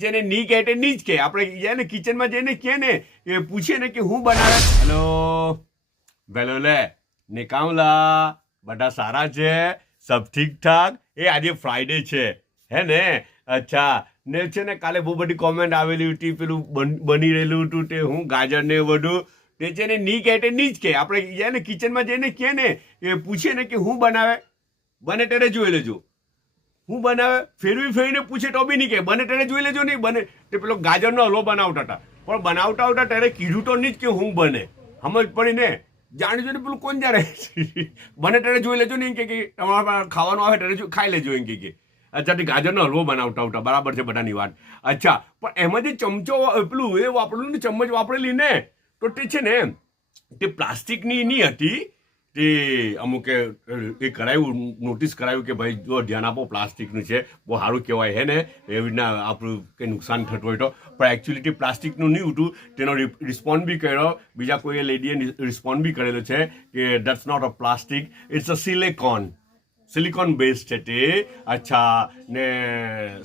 જેને ની કહે તે ની જ કે આપણે જઈને કિચનમાં જઈને કે ને એ પૂછીએ ને કે હું બનાવે. હેલો વેલો લે ને કામલા બધા સારા છે, સબ ઠીક ઠાક. એ આજે ફ્રાઈડે છે હે ને? અચ્છા ને છે ને કાલે બહુ બધી કોમેન્ટ આવેલી હતી, પેલું બની રહેલું હતું તે હું ગાજર ને બધું તે છે ને ની કહે તે ની જ કે આપણે જઈને કિચનમાં જઈને કે ને એ પૂછીએ ને કે હું બનાવે. બને ત્યારે જોઈ લેજો હું બનાવે. ફેરવીને પૂછે તો બી નહીં કે બને ત્યારે જોઈ લેજો. નહીં બને તે પેલો ગાજરનો હલવો બનાવતા હતા, પણ બનાવતા હતા ત્યારે કીધું તો નહીં જ કે હું બને. સમજ પડી ને? જાણી જોઈને પેલું કોણ જાણે બને ત્યારે જોઈ લેજો નહીં કે તમારા ખાવાનું આવે ત્યારે ખાઈ લેજો એમ કે અચ્છા તે ગાજરનો હલવો બનાવતા હતા. બરાબર છે બધાની વાત. અચ્છા પણ એમાં જે ચમચો પેલું એ વાપરેલું ને ચમચ વાપરેલી ને તો તે છે ને તે પ્લાસ્ટિકની નહીં હતી. તે અમુક એ કરાવ્યું, નોટિસ કરાવ્યું કે ભાઈ જો ધ્યાન આપો પ્લાસ્ટિકનું છે, બહુ સારું કહેવાય હે ને, એવી રીતના આપણું કંઈ નુકસાન થતું હોય તો. પણ એકચ્યુઅલી તે પ્લાસ્ટિકનું નહીં હતું. તેનો રિસ્પોન્ડ બી કર્યો, બીજા કોઈએ લેડીએ રિસ્પોન્ડ બી કરેલો છે કે that's not a plastic, it's a silicon base છે તે. અચ્છા ને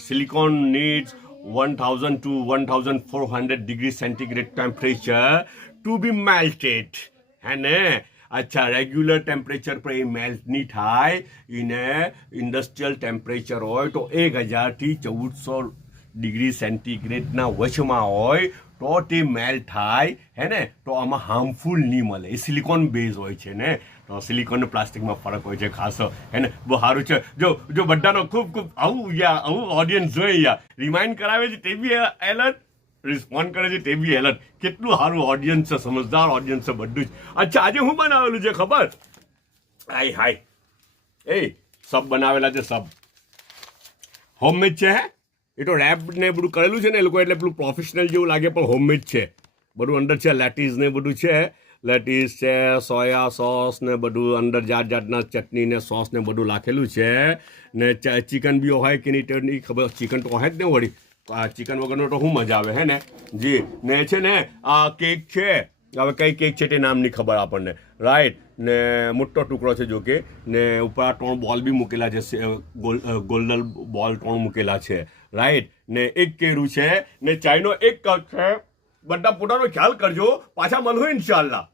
silicon needs 1000 to 1400 degree centigrade temperature to be melted હે ને? અચ્છા રેગ્યુલર ટેમ્પરેચર પર એ મેલ્ટ નહીં થાય. એને ઇન્ડસ્ટ્રીયલ ટેમ્પરેચર હોય તો 1000 થી 1400 ડિગ્રી સેન્ટીગ્રેડના વચમાં હોય તો તે મેલ્ટ થાય હે ને? તો આમાં હાર્મફુલ નહીં મળે. એ સિલિકોન બેઝ હોય છે ને, તો સિલિકોન પ્લાસ્ટિકમાં ફરક હોય છે ખાસ હે ને? બહુ સારું છે. જો બધાનો ખૂબ આવું ઓડિયન્સ જોઈએ રિમાઇન્ડ કરાવે છે તે બી એલર્ટ, રિસ્પોન્ડ કરે છે તે બી એલર્ટ. કેટલું સારું ઓડિયન્સ છે, સમજદાર ઓડિયન્સ છે બધું જ. અચ્છા આજે હું બનાવેલું છે ખબર? હાય એ સબ બનાવેલા છે, સબ હોમમેડ છે હે. એ તો રેપ ને બધું કરેલું છે ને એ લોકો, એટલે પેલું પ્રોફેશનલ જેવું લાગે પણ હોમમેડ છે બધું. અંદર છે લેટીસ ને બધું છે, લેટીસ છે, સોયા સોસ ને બધું અંદર જાતના ચટણી ને સોસ ને બધું નાખેલું છે. ને ચિકન બી હોય કે નહીં ખબર, ચિકન તો હોય જ ને વળી. ચિકન વગરનો તો શું મજા આવે હે ને જી. ને છે ને આ કેક છે, હવે કઈ કેક છે તે નામ નહીં ખબર આપણને, રાઈટ. ને મોટો ટુકડો છે જો કે, ને ઉપર 3 બોલ બી મૂકેલા છે, ગોલ્ડન બોલ 3 મૂકેલા છે, રાઈટ. ને એક કેળું છે ને ચાયનો એક કપ છે. બધા પોતાનો ખ્યાલ કરજો, પાછા મળવું ઇન્શાલ્લાહ.